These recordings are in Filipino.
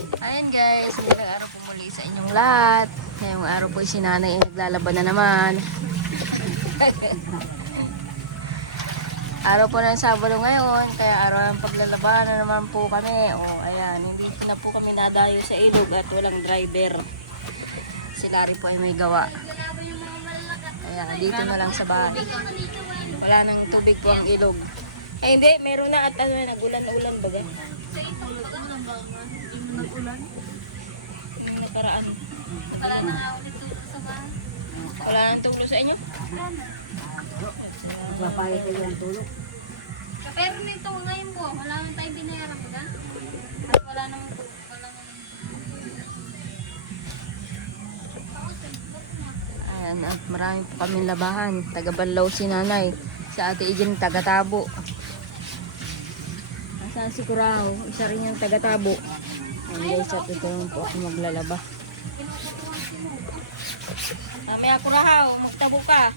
Ayan guys, magandang araw po muli sa inyong lahat. Ngayong araw po si nanay ay naglalaban na naman. Araw po ng Sabado ngayon, kaya araw ng paglalaban na naman po kami. O ayan, hindi na po kami nadayo sa ilog at walang driver. Si Larry po ay may gawa. Kaya dito na lang sa bahay. Wala nang tubig po ang ilog. Eh hindi, meron na at ano, nagulan-ulan baga. Sa ito, nag-ulan ba? Hindi mo nag-ulan? Yung nakaraan. Wala na nga ulit tulo sa bahay. Wala nang tulo sa inyo? Wala na. Papayag kayo ang tulog. Pero nito ngayon po, wala nang tayo binayaran ba? At wala nang tulo. Wala nang... Ayan, at marami po kaming labahan. Taga-Banlaw si nanay. Sa ate Ijin, taga-Tabo. Nasaan si Kurao? Isa rin yung taga-Tabo. Ayan guys, at ito lang po ako maglalaba. Mamaya Kurao, magtabo ka.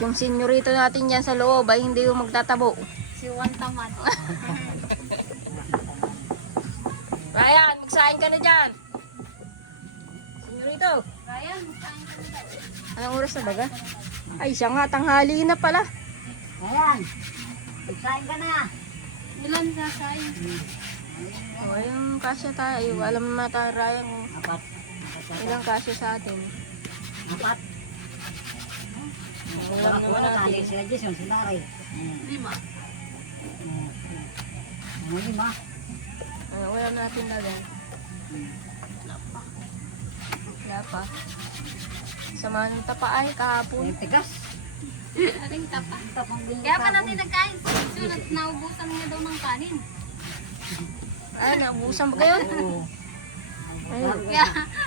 Yung senyorito natin dyan sa loob ay hindi yung magtatabo. Si Juan Tamad. Ryan, magsahin ka na dyan. Senyorito, Ryan, magkain ka na. anong oras na baga? Ay, siya nga, tanghali na pala. Ayan. Magsain ka na. Ilan sa kain? O, yung kasya tayo. Alam naman tayo, Ryan, Apat. ilang kasya sa atin. Apat. Alam naman natin. Sila Jason, sila Ray. 5. Ano lima? Wala natin na lang. Wala pa. Sama ng tapa ay kahapon. Yung tigas. Aling tapa. Kaya pa natin nagkain. Sulat, naubusan niya daw ng kanin. Ay, naubusan ba kayo? Oo. Ayun.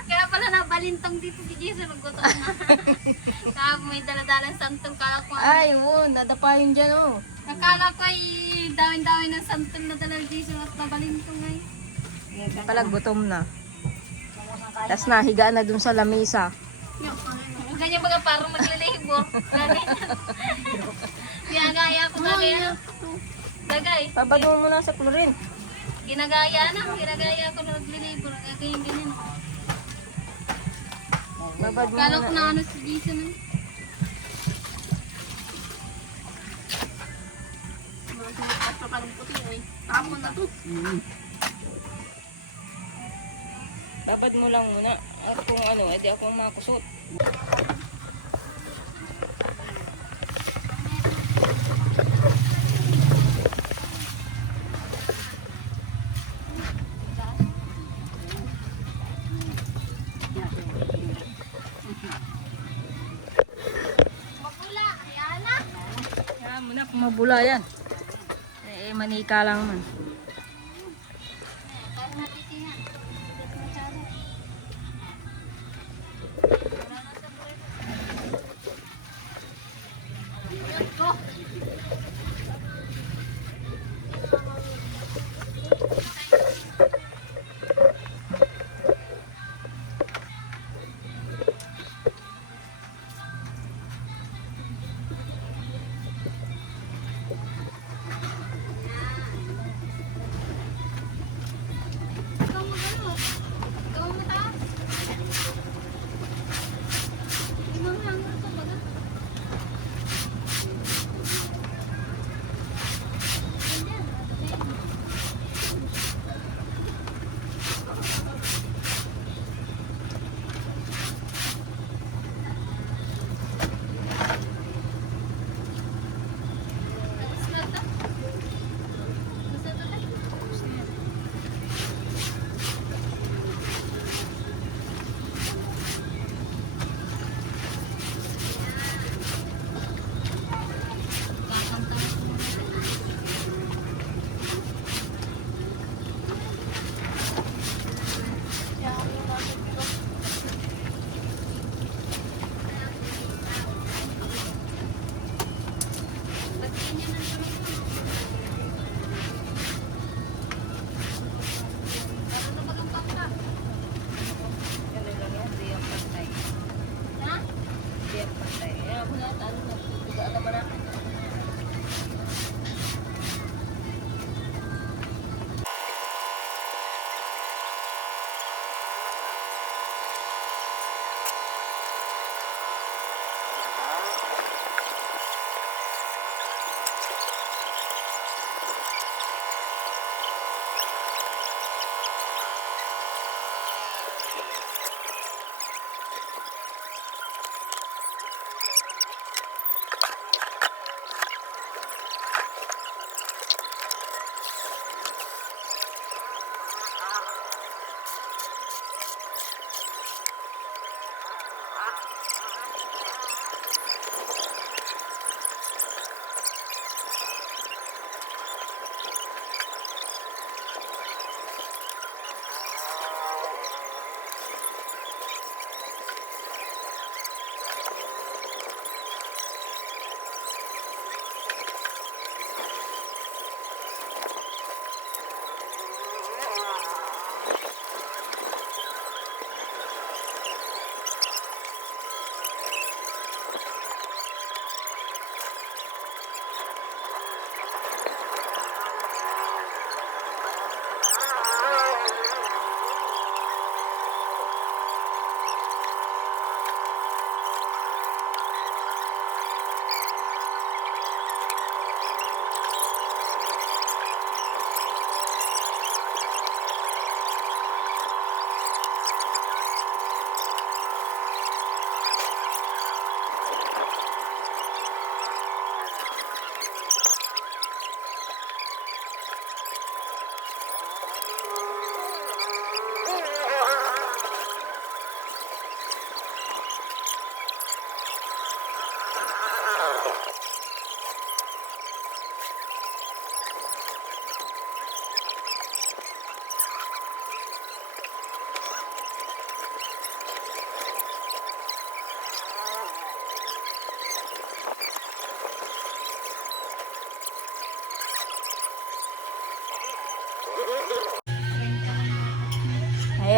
Kaya pala nabalintong dito si Jason. Naggutom na. Kaya may daladalang santol. Kala ko, Ay, oo, nadapa yun dyan, oh. nakala ko ay dawin-dawin ng santol na dala Jason at nabalintong ngayon. Palag gutom na. Tapos nahigaan na dun sa lamisa. Ganyan baga parang maglilibo. Ginagaya ko na kaya. Dagay. Pabaduan mo na sa chlorine. Ginagaya ko na maglilibo. Ganyan ganyan. Babad mo Kala ko na. na ano si Jason. Tapon na to. Babad mo lang muna. At kung ano, edi ako makusot. Mapula. Ayan na. Kaya mo na, pumabula yan. Manika lang man. Kaya natin yan.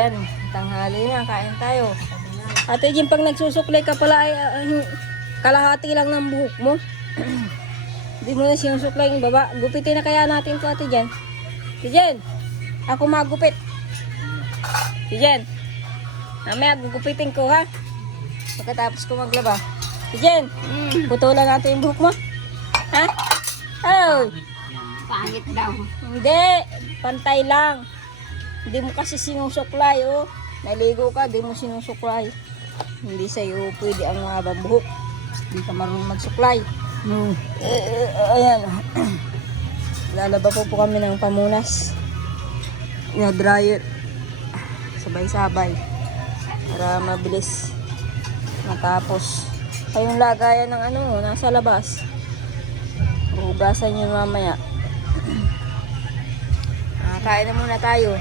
ayan, tanghali na, kain tayo. Ate Jen, pag nagsusuklay ka pala, ay, kalahati lang ng buhok mo. Hindi mo na sinusuklay yung baba. Gupitin na kaya natin to, Ate Jen. Ate Jen, ako magupit. Ate Jen, mamaya gugupitin ko, ha? Pagkatapos ko maglaba. Ate Jen, putulan natin yung buhok mo. Ha? Oh, Pangit daw. hindi, pantay lang. Hindi mo kasi sinusuklay, oh. Naligo ka, di mo sinusuklay. Hindi sa'yo pwede ang mga buhok. Hindi ka marunong magsuklay. Ayan. Lalaba po kami ng pamunas. Yung dryer. Sabay-sabay. Para mabilis matapos. Ay, yung lagayan ng ano, nasa labas. Hugasan yun mamaya. Kain na muna tayo.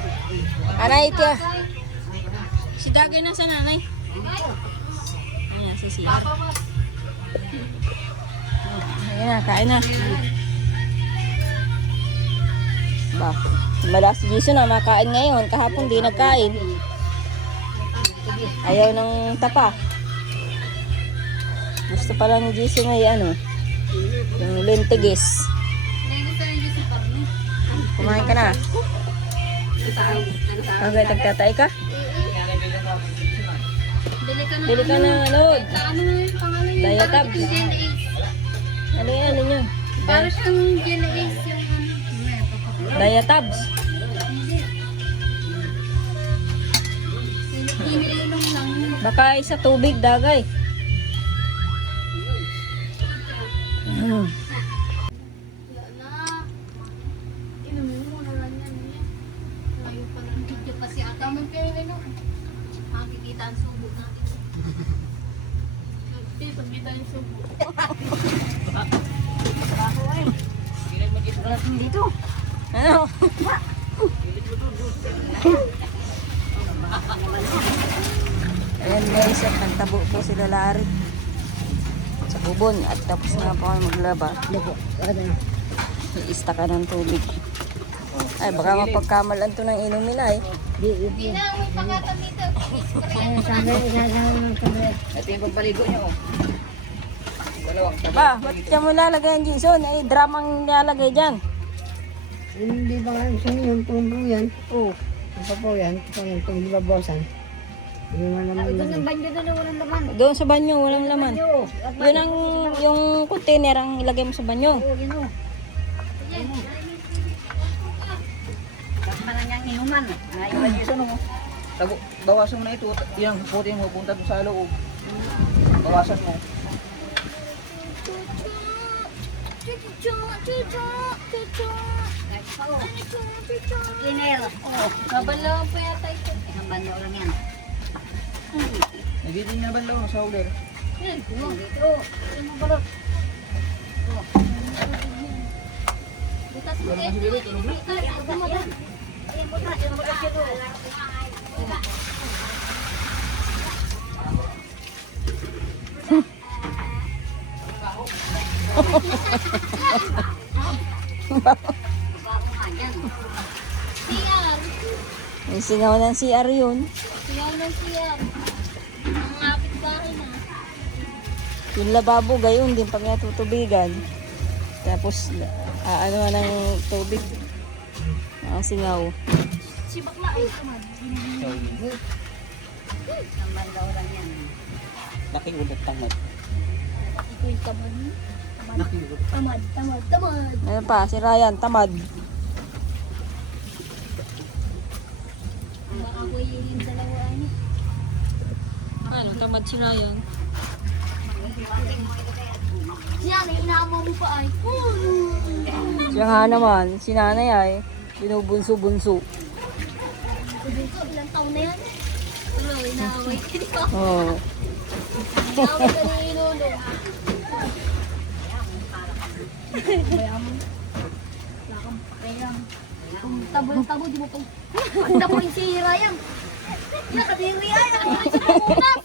Anay, tiya. Si Dagay na sa nanay. Ayan, si Siya. Ayan na, kain na. Ba, malas si Jason na makain ngayon. Kahapon di nagkain. Ayaw ng tapa. Gusto pala ni Jason ay ano, yung lentigis. Kumain ka na. Agad nagtatay ka? Bili ka ng ano? Ano na yung pangalan niya? Diatab. Gen Ace. Ano yan? Ano yun? Para siyang Gen Ace yung ano. Diatabs. Iniinom lang. Baka isa tubig, Dagay. Yan na. Inumin mo na lang yan. Ngayon pa ng video kasi ata may pinino. Makikita ang subo natin. Dito, kita yung subo. Dito. Ano? Ayan guys, at nagtabo po sila Larry sa bubon at tapos na po kami maglaba. Iista ka ng tubig. Ay, baka mapagkamalan to ng inumin ay. Hindi na, may pangatan dito. Ito yung pagpaligo niyo. Ba, ba't dyan mo lalagay ang Jason? Ay, dramang nilalagay dyan. Hindi ba nga yung tunggo yan? Oo. Ang papo yan. Ito yung tunggo babawasan. Hindi mo naman Doon ang banyo doon na walang laman. Doon sa banyo, walang laman. Yun ang, yung container ang ilagay mo sa banyo. Oo, yun o. Tapos na niyang inuman. Iwan niyo sa mo. Bawasan mo na ito. Yan, puti mo. Punta doon sa loob. Bawasan mo. Cleaner. Oo. Kabalaw pa yata ito. Ang bandaw lang yan. Nagiging niya bandaw sa uler. Yan, Dito. Yung mga balot. butas mo ito. Butas mo yan. Ayan, butas. Yung butas ito. Bago nga yan. CR. May singaw ng CR yun. Siyaw ng CR. Ang ngapit bahay na. Yung lababo gayon din pag natutubigan. Tapos, ano ng tubig. Ang singaw. Si bakla ay tamad. Ang bandaw lang yan. Nakiulat tamad. Ito yung tamad. Nakiulat. Tamad. Ano pa, si Ryan, tamad. Maaboy yung dalawa ano. Ano, tamad si Ryan. Yan, inaamaw mo pa ay. Siya nga naman, si nanay ay binubunso-bunso. Dito, ilang taon na yan? Tuloy, inaaway ka dito. Oo. Inaaway ka ng inulo. Bayaman. Wala kang pakialam. Kung tabo-tabo, di mo pang... Ang tabo yung si Ryan. Nakadiri ay, nakadiri siya ng bukas.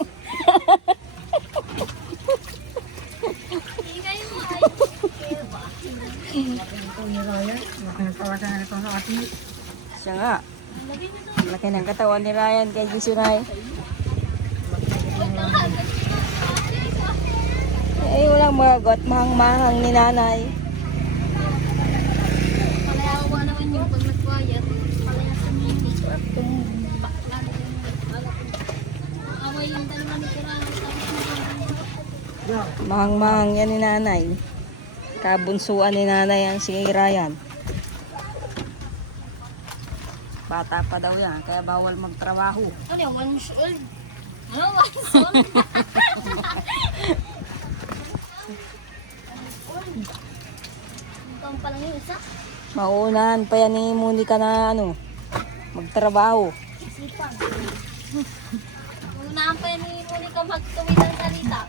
Ingay mo ay. Ito ni Ryan. Nakakawasan na ito sa ating. Siya nga. Laki ng katawan ni Ryan kay Jisunay. Eh, walang magagot. Mahang-mahang ni nanay. Palayawa naman yung pag nagbayad. Palaya sa mini. Away yung dalawa ni Kirana. Mahang-mahang yan ni nanay. Kabunsuan ni nanay ang si Ryan. Bata pa daw yan, kaya bawal magtrabaho. Ano yung 1 years old? Ano 1 years old? Ikaw pa lang yung isa? Maunahan pa yan ni Monica na magtrabaho. Isipan. Unahan pa yan ni Monica magtuwid ng salita.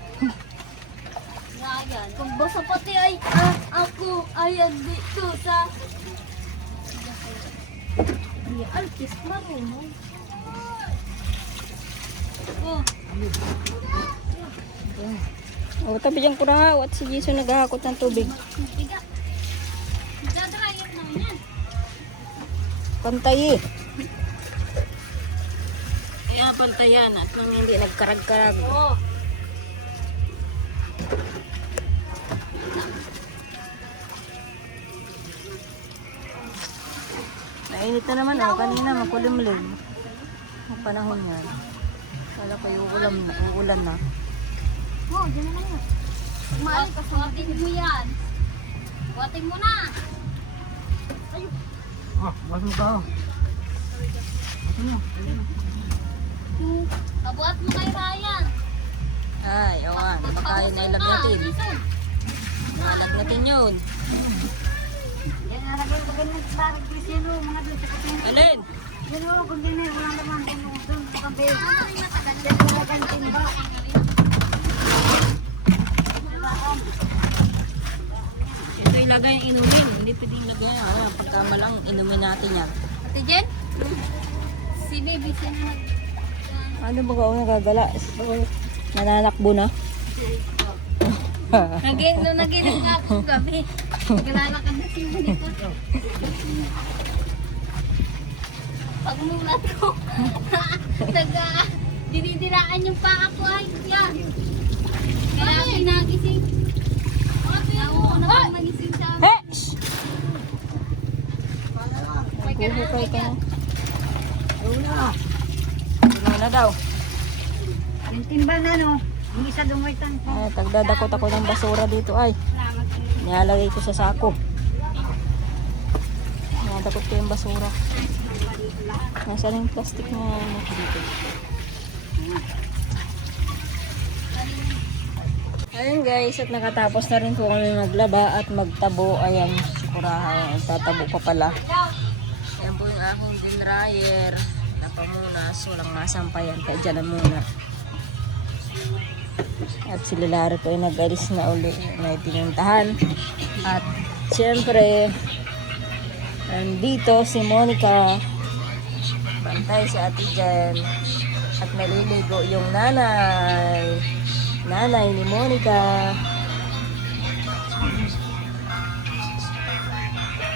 Ryan. Kung basa pati ay ako ay dito sa... Ay, alkis marunong. Oh. O, tabi dyan ko na nga. At si Jason naghahakot ng tubig. Biga. Dadryer naman yan. Pantay eh. Kaya pantayan at nang hindi nagkarag-karag. Oo. Mainit na naman kanina makulimlim. Ang panahon yan. Kala ko yung ulan na. Oo, dyan naman yan. Umalik ka sa wating mo yan. Wating mo na. Masok ka. Kabuhat mo kay Ryan. Ay, awan. Baka yun ay lagnatin. Malagnatin yun. Yan nga lagay ko ganun sa bakit Cristiano, mga doon sa kapatid. Alin? Yan o, kung ganyan, walang naman doon sa kapatid. Ay, matagal din talagang timba. Ito ilagay ang inumin. Hindi pwedeng ilagay. Pagkamalang inumin natin yan. Ate Jen? Si baby, siya na Ano ba ako nagagala? Nananakbo na? Naginom nga ako gabi. Naglalakad na si Monica. Pagmulat ko, dinidiraan yung paa ko ay yan. Kaya pinagising. Ako na pang nagising siya. Hey! Shh! Buhukay ka na. Ano na daw? Yung timbal na no, hindi sa dumaitan ko. Ay, tagdadakot ako ng basura dito ay. Nilalagay ko sa sako. Nilalagay ko yung basura. Nasaan yung plastic na dito? Ayun guys, at nakatapos na rin po kami maglaba at magtabo. Ayan, sikurahan. Tatabo pa pala. Ayan po yung aking dinryer. Napamunas, walang masampayan. Kaya dyan na muna. At si Lalari po ay nag-alis na uli na pinuntahan. At siyempre, nandito si Monica. Bantay si Ate Jen. At naliligo yung nanay. Nanay ni Monica.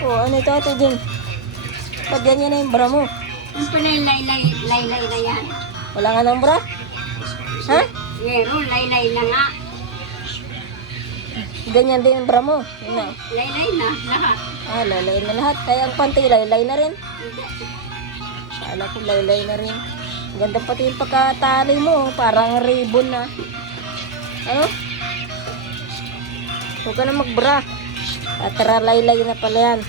Oh, ano ito Ate Jen? Ba't ganyan na yung bra mo? Yung panay-laylay na yan. Wala nga ng bra? Ha? Meron, laylay na nga. Ganyan din yung bra mo. Yun na. Laylay na, lahat. Ah, laylay na lahat. Kaya ang panty, laylay na rin. Kala ko laylay na rin. Ganda pati yung pagkatali mo. Parang ribbon na. Ano? Huwag ka na magbra. At tara, laylay na pala yan.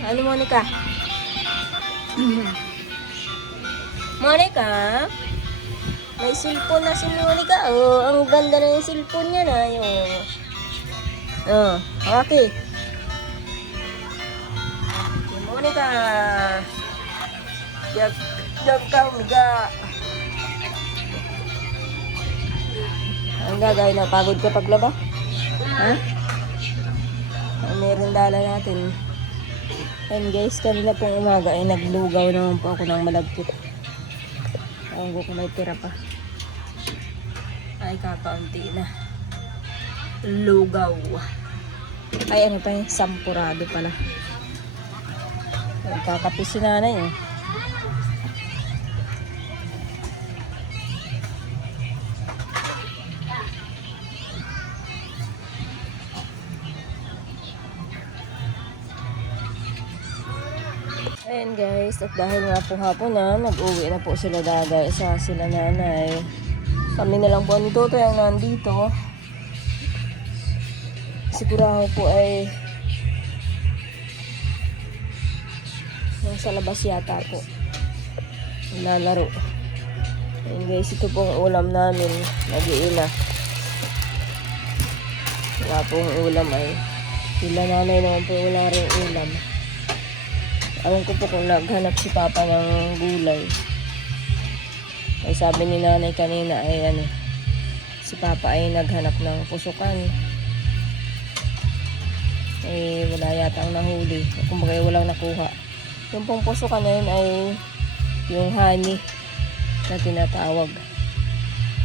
Ano, Monica? Monica? May cellphone na si Monica. Oh, ang ganda na yung cellphone niya na. Oh, okay. Si Monica. Jag ka, umiga. Ang gagawin na, pagod ka paglaba? Ha? Ang meron dala natin. And guys, kanina pong umaga ay naglugaw naman po ako ng malagkit. Ewan ko kung may tira pa. Ay, kakaunti na. Lugaw. Ay, ano pa yun? Sampurado pala. Kakapis si nanay eh. Ayan guys, at dahil nga po hapon na, nag-uwi na po sila daday sa sila nanay. Kami na lang po ni Totoy ang nandito. Sigurado po ay nasa labas yata po. Lalaro. Ayan guys, ito pong ulam namin. Nag-iina. Wala pong ulam ay. Sila nanay naman po wala rin ulam. Alam ko po kung naghanap si Papa ng gulay. Ay sabi ni nanay kanina ay si Papa ay naghanap ng pusukan. Eh wala yata ang nahuli. Kumbaga walang nakuha. Yung pong pusukan na yun ay yung honey na tinatawag.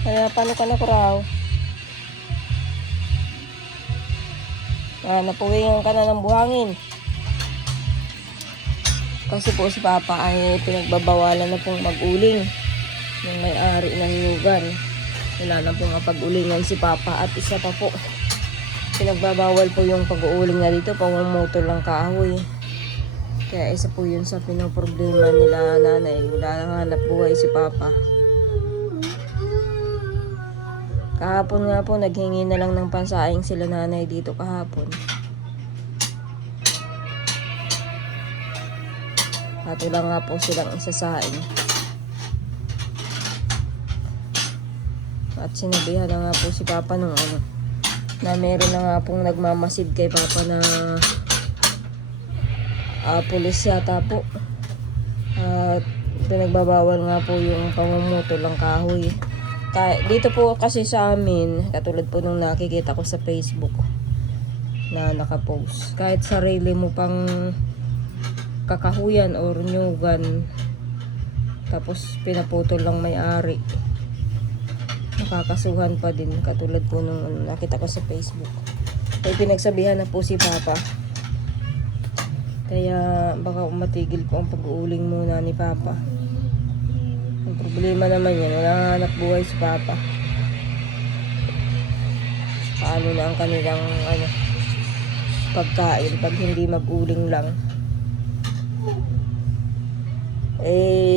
Kaya paano ka na kuraw? Napuwingan ka na ng buhangin. Kasi po si Papa ay pinagbabawalan na pong mag-uling yung may-ari ng lugar. Wala na pong pag-ulingan si Papa at isa pa po pinagbabawal po yung pag-uuling na dito, pamumutol ng kahoy. Kaya isa po yun sa pinoproblema nila nanay. Wala nang hanap buhay si Papa. Kahapon nga po naghingi na lang ng pansaing sila nanay dito kahapon. At wala nga po silang isasain. At sinabihan na nga po si Papa nung na meron na nga pong nagmamasid kay Papa na pulis yata po. At pinagbabawal nga po yung pamumutol ng kahoy. Dito po kasi sa amin, katulad po nung nakikita ko sa Facebook na nakapost. Kahit sarili mo pang kakahuyan or nyugan tapos pinaputol lang may-ari, makakasuhan pa din, katulad po nung nakita ko sa Facebook. Kaya pinagsabihan na po si Papa, kaya baka matigil po ang pag-uuling muna ni Papa. Ang problema naman yan, wala hanap buhay si Papa. Paano na ang kanilang pagkain pag hindi mag-uling lang.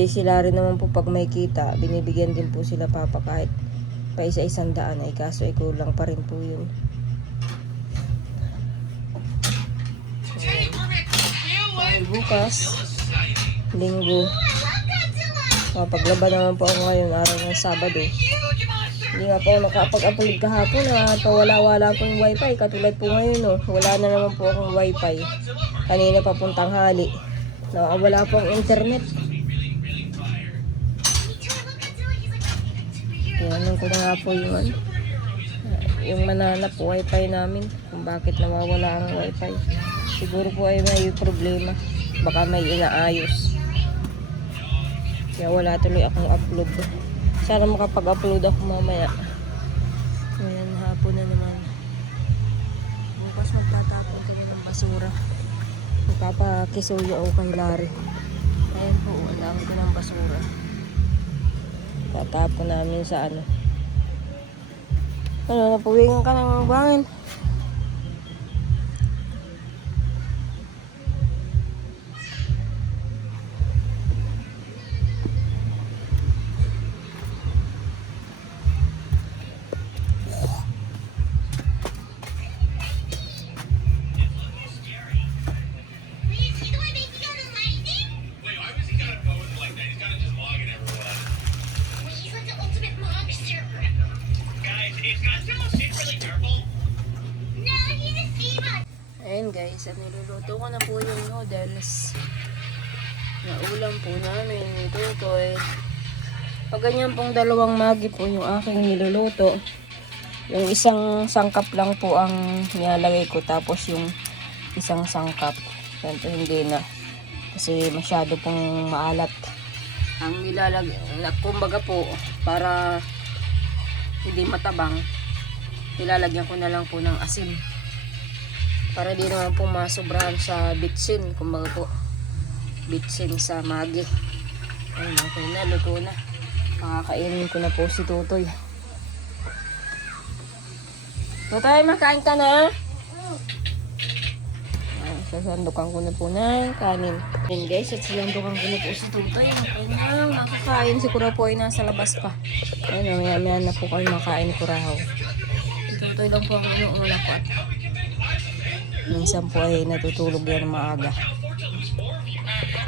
Sila rin naman po pag may kita, binibigyan din po sila Papa kahit pa isa-100 ay kaso ay kulang pa rin po yun. Bukas, Linggo, paglaban naman po ako ngayon, araw ng Sabado. Hindi nga po nakapag-upload kahapon at wala po yung wifi. Katulad po ngayon, wala na naman po akong wifi. Kanina pa pong tanghali. Wala po ang internet. Tinanong ko na nga po yung mananap wifi namin kung bakit nawawala ang wifi. Siguro po ay may problema. Baka may inaayos. Kaya wala tuloy akong upload. Sana makapag-upload ako mamaya. Ngayon hapon na naman. Bukas magtatapon kami ng basura. Magpapakisuyo ako kay Larry. Ayan po, ang dami ko ng basura. Tatapon namin sa napuwingan ka ng bangin. Ayan guys, at niluluto ko na po yung noodles na ulam po namin ni Totoy. Pag ganyan pong 2 magi po yung aking niluluto, yung isang sangkap lang po ang nilalagay ko, tapos yung isang sangkap ganito hindi na kasi masyado pong maalat ang nilalagay. Kumbaga po, para hindi matabang, nilalagyan ko na lang po ng asin para di naman po masobrahan sa bitsin, kumbaga po bitsin sa magi. Ayun, okay na, luto na. Makakainin ko na po si Tutoy. Tutoy, makain ka na? Sasandukan ko na po ng kanin. Ayun guys, at sasandukan ko na po si Tutoy. Okay na, makakain. Si Kura po ay nasa labas pa. Ayun, maya na po kayo makain ni Kurahaw. Si Tutoy lang po ang inuuna ko at minsan po ay natutulog yan maaga.